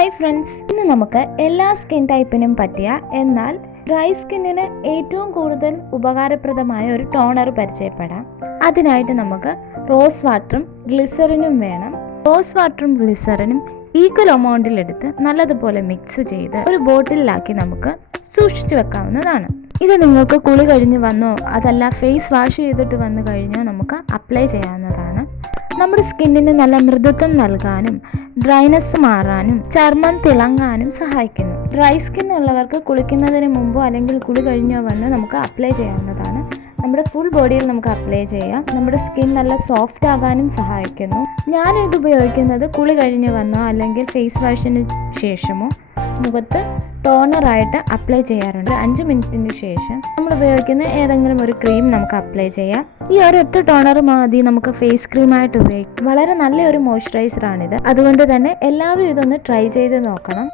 Hi friends, ഇന്ന് നമുക്ക് എല്ലാ സ്കിൻ ടൈപ്പിനും പറ്റിയ എന്നാൽ ഡ്രൈ സ്കിന്നിന് ഏറ്റവും കൂടുതൽ ഉപകാരപ്രദമായ ഒരു ടോണർ പരിചയപ്പെടാം. അതിനായിട്ട് നമുക്ക് റോസ് വാട്ടറും ഗ്ലിസറിനും വേണം. റോസ് വാട്ടറും ഗ്ലിസറിനും ഈക്വൽ എമൗണ്ടിൽ എടുത്ത് നല്ലതുപോലെ മിക്സ് ചെയ്ത് ഒരു ബോട്ടിലാക്കി നമുക്ക് സൂക്ഷിച്ചു വെക്കാവുന്നതാണ്. ഇത് നിങ്ങൾക്ക് കുളി കഴിഞ്ഞ് വന്നോ അതല്ല ഫേസ് വാഷ് ചെയ്തിട്ട് വന്നു കഴിഞ്ഞോ നമുക്ക് അപ്ലൈ ചെയ്യാവുന്നതാണ്. നമ്മുടെ സ്കിന്നിന് നല്ല മൃദുത്വം നൽകാനും ഡ്രൈനെസ് മാറാനും ചർമ്മം തിളങ്ങാനും സഹായിക്കുന്നു. ഡ്രൈ സ്കിൻ ഉള്ളവർക്ക് കുളിക്കുന്നതിന് മുമ്പോ അല്ലെങ്കിൽ കുളി കഴിഞ്ഞോ വന്ന് നമുക്ക് അപ്ലൈ ചെയ്യാവുന്നതാണ്. നമ്മുടെ ഫുൾ ബോഡിയിൽ നമുക്ക് അപ്ലൈ ചെയ്യാം. നമ്മുടെ സ്കിൻ നല്ല സോഫ്റ്റ് ആകാനും സഹായിക്കുന്നു. ഞാനിത് ഉപയോഗിക്കുന്നത് കുളി കഴിഞ്ഞ് വന്നോ അല്ലെങ്കിൽ ഫേസ് വാഷിന് ശേഷമോ മുഖത്ത് ടോണറായിട്ട് അപ്ലൈ ചെയ്യാറുണ്ട്. 5 മിനിറ്റിന് ശേഷം നമ്മൾ ഉപയോഗിക്കുന്ന ഏതെങ്കിലും ഒരു ക്രീം നമുക്ക് അപ്ലൈ ചെയ്യാം. ഈ ഒരൊറ്റ ടോണർ മതി നമുക്ക് ഫേസ് ക്രീമായിട്ട് ഉപയോഗിക്കാം. വളരെ നല്ലൊരു മോയ്സ്ചറൈസറാണിത്. അതുകൊണ്ട് തന്നെ എല്ലാവരും ഇതൊന്ന് ട്രൈ ചെയ്ത് നോക്കണം.